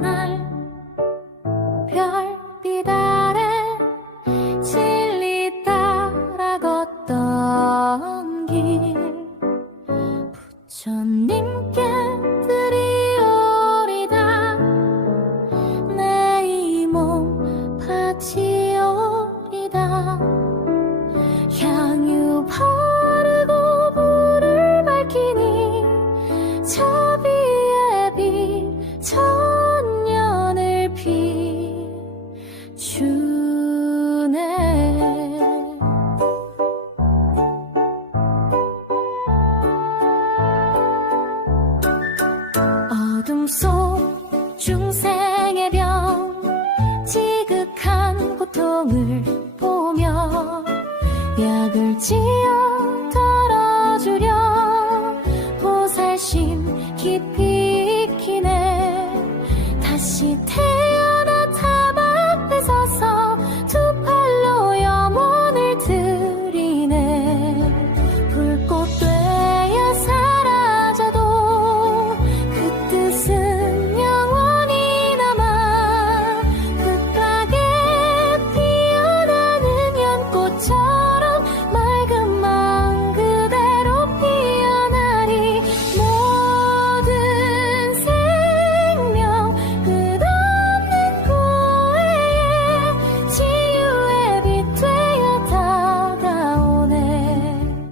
날 별빛 아래 진리 따라 걷던 길. 부처님께 드리오리다. 내 이 몸 바치오리다. 향유 바르고 불을 밝히니 자비 어둠 속 중생의 병 지극한 고통을 보며 약을 지어 덜어주려 보살심 깊이 익히네. 다시 태